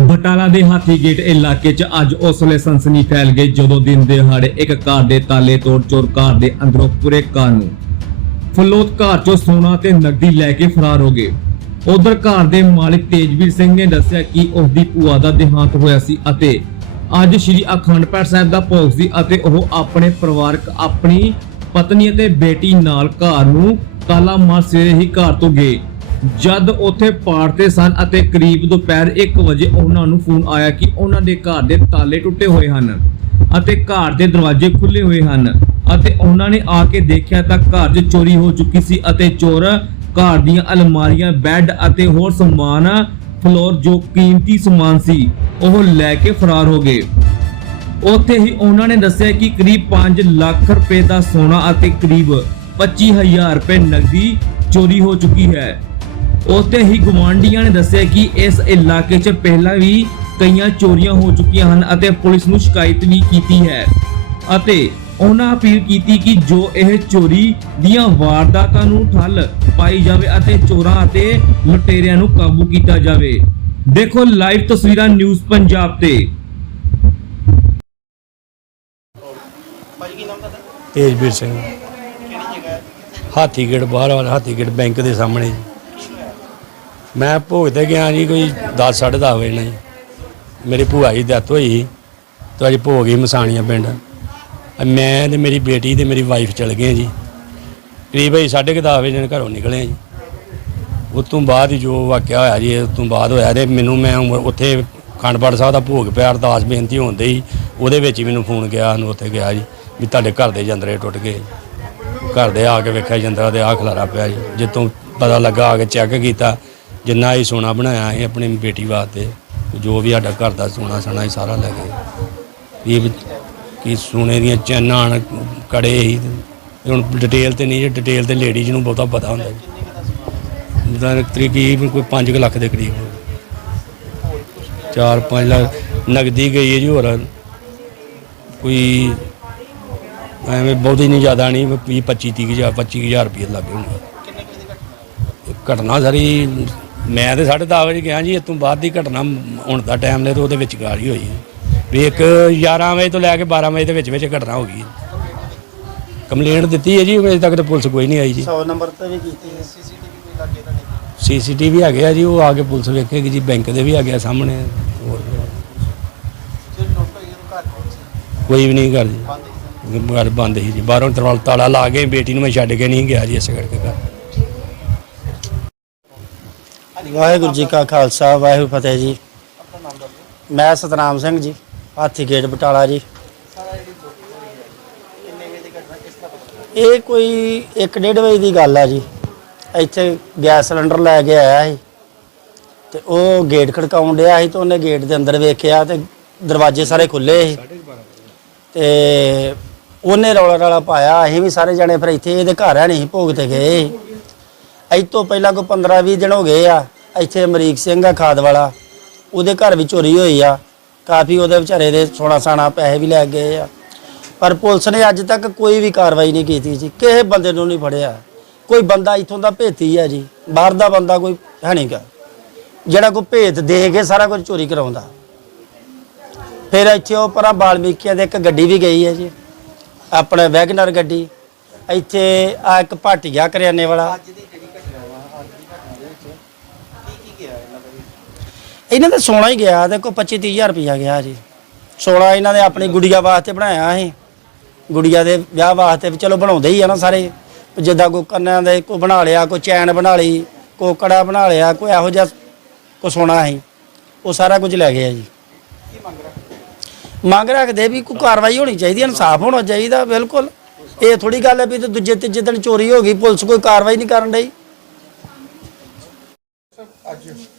ਬਟਾਲਾ ਦੇ ਹਾਥੀ ਗੇਟ ਇਲਾਕੇ 'ਚ ਅੱਜ ਉਸ ਵੇਲੇ ਸਨਸਨੀ ਫੈਲ ਗਈ ਜਦੋਂ ਦਿਨ ਦਿਹਾੜੇ ਇੱਕ ਘਰ ਦੇ ਤਾਲੇ ਤੋੜ ਚੋਰ ਘਰ ਦੇ ਅੰਦਰੋਂ ਪੂਰੇ ਘਰ ਨੂੰ ਫਲੋਤ ਘਰ 'ਚੋਂ ਸੋਨਾ ਤੇ ਨਕਦੀ ਲੈ ਕੇ ਫਰਾਰ ਹੋ ਗਏ। ਉਧਰ ਘਰ ਦੇ ਮਾਲਕ ਤੇਜਵੀਰ ਸਿੰਘ ਨੇ ਦੱਸਿਆ ਕਿ ਉਸ ਦੀ ਭੂਆ ਦਾ ਦੇਹਾਂਤ ਹੋਇਆ ਸੀ ਅਤੇ ਅੱਜ ਸ੍ਰੀ ਅਖੰਡ ਪਾਠ ਸਾਹਿਬ ਦਾ ਭੋਗ ਸੀ ਅਤੇ ਉਹ ਆਪਣੇ ਪਰਿਵਾਰਕ ਆਪਣੀ ਪਤਨੀ ਅਤੇ ਬੇਟੀ ਨਾਲ ਘਰ ਨੂੰ ਕਾਲਾ ਮਾਰ ਸਵੇਰੇ ਹੀ ਘਰ ਤੋਂ ਗਏ। ਜਦ ਉੱਥੇ ਪਾੜਦੇ ਸਨ ਅਤੇ ਕਰੀਬ ਦੁਪਹਿਰ 1 ਵਜੇ ਉਹਨਾਂ ਨੂੰ ਫੋਨ ਆਇਆ ਕਿ ਉਹਨਾਂ ਦੇ ਘਰ ਦੇ ਤਾਲੇ ਟੁੱਟੇ ਹੋਏ ਹਨ ਅਤੇ ਘਰ ਦੇ ਦਰਵਾਜ਼ੇ ਖੁੱਲੇ ਹੋਏ ਹਨ ਅਤੇ ਉਹਨਾਂ ਨੇ ਆ ਕੇ ਦੇਖਿਆ ਤਾਂ ਘਰ 'ਚ ਚੋਰੀ ਹੋ ਚੁੱਕੀ ਸੀ ਅਤੇ ਚੋਰ ਘਰ ਦੀਆਂ ਅਲਮਾਰੀਆਂ, ਬੈੱਡ ਅਤੇ ਹੋਰ ਸਮਾਨ ਫਲੋਰ ਜੋ ਕੀਮਤੀ ਸਮਾਨ ਸੀ, ਉਹ ਲੈ ਕੇ ਫਰਾਰ ਹੋ ਗਏ। ਉੱਥੇ ਹੀ ਉਹਨਾਂ ਨੇ ਦੱਸਿਆ ਕਿ ਕਰੀਬ 5 ਲੱਖ ਰੁਪਏ ਦਾ ਸੋਨਾ ਅਤੇ ਕਰੀਬ 25000 ਰੁਪਏ ਨਕਦੀ ਚੋਰੀ ਹੋ ਚੁੱਕੀ ਹੈ। ਉੱਥੇ ਹੀ ਗਵਾਂਡੀਆਂ ਨੇ ਦੱਸਿਆ ਕਿ ਇਸ ਇਲਾਕੇ 'ਚ ਪਹਿਲਾਂ ਵੀ ਕਈਆਂ ਚੋਰੀਆਂ ਹੋ ਚੁੱਕੀਆਂ ਹਨ ਅਤੇ ਪੁਲਿਸ ਨੂੰ ਸ਼ਿਕਾਇਤ ਵੀ ਕੀਤੀ ਹੈ। ਅਤੇ ਉਹਨਾਂ ਅਪੀਲ ਕੀਤੀ ਕਿ ਜੋ ਇਹ ਚੋਰੀ ਦੀਆਂ ਵਾਰਦਾਤਾਂ ਨੂੰ ਠੱਲ ਪਾਈ ਜਾਵੇ ਅਤੇ ਚੋਰਾਂ ਅਤੇ ਲੁਟੇਰਿਆਂ ਨੂੰ ਕਾਬੂ ਕੀਤਾ ਜਾਵੇ। ਦੇਖੋ ਲਾਈਵ ਤਸਵੀਰਾਂ ਨਿਊਜ਼ ਪੰਜਾਬ ਤੇ। ਭਾਜੀ ਕੀ ਨਾਮ ਤੁਹਾਡਾ ਤੇਜਵੀਰ ਸਿੰਘ। ਕਿਹੜੀ ਜਗ੍ਹਾ? ਹੈ ਹਾਥੀਗੇਟ ਬਾਹਰ ਵਾਲਾ ਹਾਥੀਗੇਟ ਬੈਂਕ ਦੇ ਸਾਹਮਣੇ। ਜੀ। ਮੈਂ ਭੋਗ ਤੇ ਗਿਆ ਜੀ ਕੋਈ 10 10:30 ਵਜੇ ਨਾਲ ਜੀ। ਮੇਰੀ ਭੂਆ ਜੀ ਡੈਥ ਹੋਈ ਸੀ। ਤੇ ਅੱਜ ਭੋਗ ਹੀ ਮਸਾਣੀਆਂ ਪਿੰਡ। ਮੈਂ ਤੇ ਮੇਰੀ ਬੇਟੀ ਤੇ ਮੇਰੀ ਵਾਈਫ ਚਲ ਗਏ ਜੀ। ਕਰੀਬ ਅਸੀਂ 10:30 ਵਜੇ ਨਾਲ ਘਰੋਂ ਨਿਕਲੇ ਜੀ। ਉਸ ਤੋਂ ਬਾਅਦ ਹੀ ਜੋ ਵਾਕਿਆ ਹੋਇਆ ਜੀ, ਉਸ ਤੋਂ ਬਾਅਦ ਹੋਇਆ ਤੇ ਮੈਨੂੰ ਮੈਂ ਉ- ਉੱਥੇ ਖੰਡਪੜ ਸਾਹਿਬ ਦਾ ਭੋਗ ਪਿਆ, ਅਰਦਾਸ ਬੇਨਤੀ ਹੁੰਦੇ ਸੀ ਉਹਦੇ ਵਿੱਚ ਹੀ ਮੈਨੂੰ ਫੋਨ ਗਿਆ ਨੂੰ ਉੱਥੇ ਗਿਆ ਜੀ, ਵੀ ਤੁਹਾਡੇ ਘਰ ਦੇ ਜੰਦਰੇ ਟੁੱਟ ਗਏ ਘਰ ਦੇ ਆ ਕੇ ਵੇਖਿਆ, ਜੰਦਰਾ ਤੇ ਆ ਖਲਾਰਾ ਪਿਆ ਜੀ। ਜਿੱਤੋਂ ਪਤਾ ਲੱਗਾ ਆ ਕੇ ਚੈੱਕ ਕੀਤਾ ਜਿੰਨਾ ਹੀ ਸੋਨਾ ਬਣਾਇਆ ਸੀ ਆਪਣੀ ਬੇਟੀ ਵਾਸਤੇ ਜੋ ਵੀ ਸਾਡਾ ਘਰ ਦਾ ਸੋਨਾ ਸਣਾ ਸੀ ਸਾਰਾ ਲੈ ਗਏ। ਇਹ ਕੀ ਸੋਨੇ ਦੀਆਂ ਚੈਨਾਂ ਹਨ, ਕੜੇ ਹੀ ਹੁਣ ਡਿਟੇਲ ਤੇ ਨਹੀਂ ਡਿਟੇਲ ਤੇ ਲੇਡੀਜ਼ ਨੂੰ ਬਹੁਤਾ ਪਤਾ ਹੁੰਦਾ ਜੀ। ਜਿੱਦਾਂ ਤਕਰੀਬਨ ਕੋਈ 5 ਲੱਖ ਦੇ ਕਰੀਬ 4-5 ਲੱਖ ਨਗਦੀ ਗਈ ਹੈ ਜੀ ਹੋਰ। ਕੋਈ ਐਵੇਂ ਬਹੁਤੀ ਨਹੀਂ ਜ਼ਿਆਦਾ ਨਹੀਂ 20 25 30 ਹਜ਼ਾਰ 25 ਹਜ਼ਾਰ ਰੁਪਏ ਲੱਗੇ ਹੋਣਗੇ ਕਿੰਨੇ ਘਟਨਾ ਸਾਰੀ ਮੈਂ ਤੇ 10:30 ਵਜੇ ਗਿਆ ਜੀ ਇਸ ਤੋਂ ਬਾਅਦ ਦੀ ਘਟਨਾ ਹੁਣ ਦਾ ਟਾਈਮ ਲੈ ਤੇ ਉਹਦੇ ਵਿੱਚ ਗਾਲ ਹੀ ਹੋਈ ਹੈ। ਵੀ ਇੱਕ 11 ਵਜੇ ਤੋਂ ਲੈ ਕੇ 12 ਵਜੇ ਦੇ ਵਿੱਚ ਵਿੱਚ ਘਟਨਾ ਹੋ ਗਈ ਕੰਪਲੇਂਟ ਦਿੱਤੀ ਹੈ ਜੀ ਅਜੇ ਤੱਕ ਤੇ ਪੁਲਿਸ ਕੋਈ ਨਹੀਂ ਆਈ ਜੀ। 100 ਨੰਬਰ ਤੇ ਵੀ ਕੀਤੀ ਹੈ। ਸੀਸੀਟੀਵੀ ਕੋਈ ਲੱਗੇ ਤੁਹਾਡੇ ਸੀਸੀਟੀਵੀ ਹੈਗੇ ਆ ਜੀ ਉਹ ਆ ਕੇ ਪੁਲਿਸ ਵੇਖੇਗੀ ਜੀ ਬੈਂਕ ਦੇ ਵੀ ਹੈਗੇ ਆ ਸਾਹਮਣੇ ਹੋਰ ਘਰ ਕੋਈ ਵੀ ਨਹੀਂ ਕਰ ਜੀ ਬੰਦ ਹੀ ਘਰ ਬੰਦ ਸੀ ਜੀ। ਬਾਹਰੋਂ ਤਰਵਾਲ ਤਾਲਾ ਲਾ ਕੇ ਬੇਟੀ ਨੂੰ ਮੈਂ ਛੱਡ ਕੇ ਨਹੀਂ ਗਿਆ ਜੀ ਇਸ ਕਰਕੇ ਘਰ। ਵਾਹਿਗੁਰੂ ਜੀ ਕਾ ਖਾਲਸਾ, ਵਾਹਿਗੁਰੂ ਫਤਿਹ ਜੀ। ਮੈਂ ਸਤਨਾਮ ਸਿੰਘ ਜੀ, ਹਾਥੀ ਗੇਟ ਬਟਾਲਾ ਜੀ। ਇਹ ਕੋਈ 1:30 ਵਜੇ ਦੀ ਗੱਲ ਆ ਜੀ। ਇੱਥੇ ਗੈਸ ਸਿਲੰਡਰ ਲੈ ਕੇ ਆਇਆ ਸੀ। ਤੇ ਉਹ ਗੇਟ ਖੜਕਾਉਣ ਡਿਆ ਸੀ ਤੇ ਉਹਨੇ ਗੇਟ ਦੇ ਅੰਦਰ ਵੇਖਿਆ ਤੇ ਦਰਵਾਜ਼ੇ ਸਾਰੇ ਖੁੱਲੇ ਸੀ। ਤੇ ਉਹਨੇ ਰੌਲਾ ਰੌਲਾ ਪਾਇਆ, ਅਸੀਂ ਵੀ ਸਾਰੇ ਜਣੇ ਫਿਰ ਇੱਥੇ, ਇਹਦੇ ਘਰ ਹੈ ਨਹੀਂ ਭੋਗ ਤੇ ਗਏ ਇਹ ਤੋਂ ਪਹਿਲਾਂ ਕੋਈ 15 20 ਦਿਨ ਹੋ ਗਏ ਆ ਇੱਥੇ ਅਮਰੀਕ ਸਿੰਘ ਆ ਖਾਦ ਵਾਲਾ, ਉਹਦੇ ਘਰ ਵੀ ਚੋਰੀ ਹੋਈ ਆ। ਕਾਫੀ ਉਹਦੇ ਵਿਚਾਰੇ ਦੇ ਸੋਨਾ ਸਾਣਾ ਪੈਸੇ ਵੀ ਲੈ ਗਏ ਆ। ਪਰ ਪੁਲਿਸ ਨੇ ਅੱਜ ਤੱਕ ਕੋਈ ਵੀ ਕਾਰਵਾਈ ਨਹੀਂ ਕੀਤੀ ਜੀ। ਕਿਸੇ ਬੰਦੇ ਨੂੰ ਨਹੀਂ ਫੜਿਆ। ਕੋਈ ਬੰਦਾ ਇੱਥੋਂ ਦਾ ਭੇਤੀ ਆ ਜੀ। ਬਾਹਰ ਦਾ ਬੰਦਾ ਕੋਈ ਹੈ ਨਹੀਂਗਾ ਜਿਹੜਾ ਕੋਈ ਭੇਤ ਦੇ ਕੇ ਸਾਰਾ ਕੁਝ ਚੋਰੀ ਕਰਾਉਂਦਾ। ਫਿਰ ਇੱਥੇ ਉਹ ਪਰਾਂ ਬਾਲਮੀਕੀਆਂ ਦੇ ਇੱਕ ਗੱਡੀ ਵੀ ਗਈ ਹੈ ਜੀ। ਆਪਣੇ ਵੈਗਨਰ ਗੱਡੀ। ਇੱਥੇ ਆ ਇੱਕ ਭਾਟੀਆ ਕਰਿਆਨੇ ਵਾਲਾ ਅੱਜ ਦੀ ਜਿਹੜੀ ਘਟਨਾ ਵਾ ਅੱਜ ਦੀ ਘਟਨਾ ਦੇ ਵਿੱਚ ਕੀ ਕੀ ਗਿਆ ਇਹਨਾਂ ਦਾ ਵੀ? ਇਹਨਾਂ ਦਾ ਸੋਨਾ ਹੀ ਗਿਆ ਤੇ ਕੋਈ 25 30000 ਰੁਪਇਆ ਗਿਆ ਜੀ। ਸੋਨਾ ਇਹਨਾਂ ਨੇ ਆਪਣੀ ਗੁੜੀਆ ਵਾਸਤੇ ਬਣਾਇਆ ਸੀ। ਗੁੜੀਆ ਦੇ ਵਿਆਹ ਵਾਸਤੇ ਚਲੋ ਬਣਾਉਂਦੇ ਹੀ ਆ ਨਾ ਸਾਰੇ। ਜਿੱਦਾਂ ਕੋਈ ਕੰਨਾਂ ਦੇ ਕੋਈ ਬਣਾ ਲਿਆ, ਕੋਈ ਚੈਨ ਬਣਾ ਲਈ, ਕੋਈ ਕੜਾ ਬਣਾ ਲਿਆ, ਕੋਈ ਇਹੋ ਜਿਹਾ ਕੋ ਸੋਨਾ ਸੀ। ਉਹ ਸਾਰਾ ਕੁਝ ਲੈ ਗਿਆ ਜੀ। ਮੰਗ ਰੱਖਦੇ ਵੀ ਕੋਈ ਕਾਰਵਾਈ ਹੋਣੀ ਚਾਹੀਦੀ, ਇਨਸਾਫ ਹੋਣਾ ਚਾਹੀਦਾ, ਬਿਲਕੁਲ। ਇਹ ਥੋੜੀ ਗੱਲ ਹੈ ਵੀ ਤੇ ਦੂਜੇ ਤੀਜੇ ਦਿਨ ਚੋਰੀ ਹੋ ਗਈ, ਪੁਲਿਸ ਕੋਈ ਕਾਰਵਾਈ ਨਹੀਂ ਕਰਨ